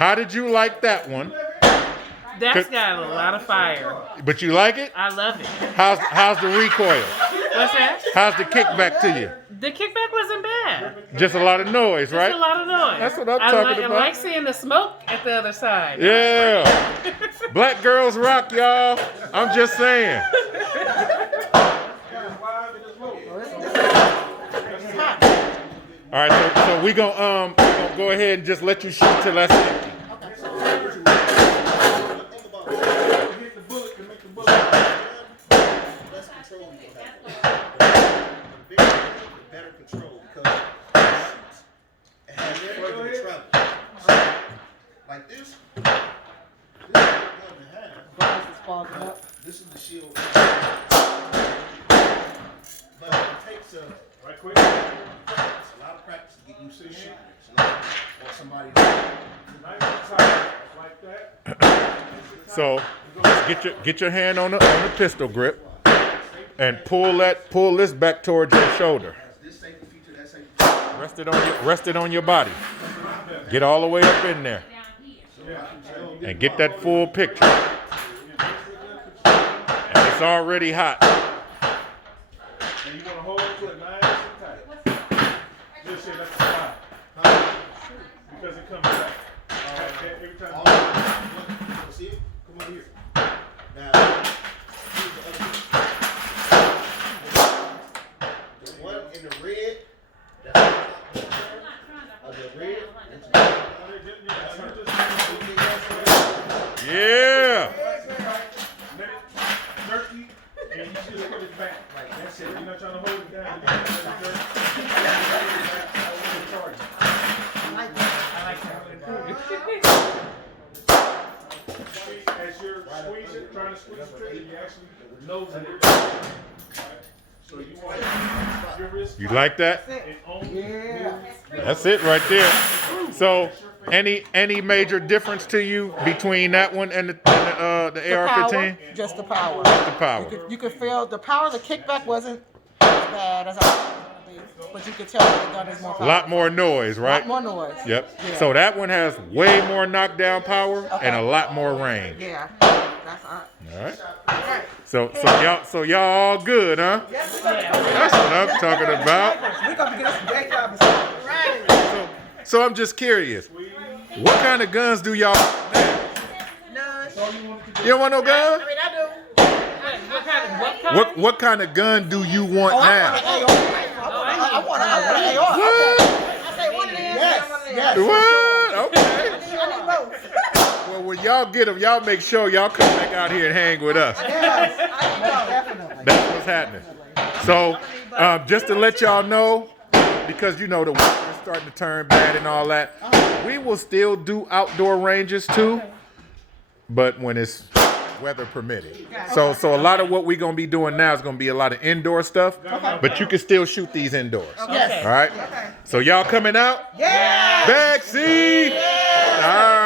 How did you like that one? That's got a lot of fire. But you like it? I love it. How's the recoil? What's that? How's the kickback to you? The kickback wasn't bad. Just a lot of noise, right? Just a lot of noise. That's what I'm talking about. I like seeing the smoke at the other side. Yeah. Black girls rock, y'all. I'm just saying. All right, so we gonna go ahead and just let you shoot till that's empty. Better control because it has further to travel. Like this is this is the shield. But it takes a lot of practice to get used to shooting it. Or somebody like that. So get your hand on the pistol grip and pull this back towards your shoulder. this safety feature, that safety feature. Rest it on your body. Get all the way up in there and get that full picture. And it's already hot. And you want to hold it to it nice and tight. Just say that's a spot. Because it comes back. Every time. See it? Come over here. Now, here's the other one. The one in the red, that's of the red. Yeah. Jerky, and you just put it back. Like that's it. You're not trying to hold it down. As you're squeezing, trying to squeeze the trigger, you actually nose it. So you want your wrist. You like that? And only That's it right there. So any major difference to you between that one and the AR-15? Power, just the power. The power. You could feel the power of the kickback wasn't as bad as I thought it was gonna be, but you could tell that the gun is more A powerful. lot more noise, A right? lot more noise. Yep. Yeah. So that one has way more knockdown power and a lot more range. Yeah. That's all right. All right. So y'all all good, huh? That's what I'm talking about. We're gonna get us a great job. Right. So I'm just curious, what kind of guns do y'all? You don't want no gun? I mean, I do. What kind of gun do you want now? I want an AR. I say one of these. Yes. What? Okay. I need both. Well, when y'all get them, y'all make sure y'all come back out here and hang with us. Yes. Definitely. That's what's happening. So, just to let y'all know, because you know the weather is starting to turn bad and all that, we will still do outdoor ranges too, but when it's weather permitting. So a lot of what we're gonna be doing now is gonna be a lot of indoor stuff, but you can still shoot these indoors. Yes. All right. So y'all coming out? Yeah. Backseat. All right.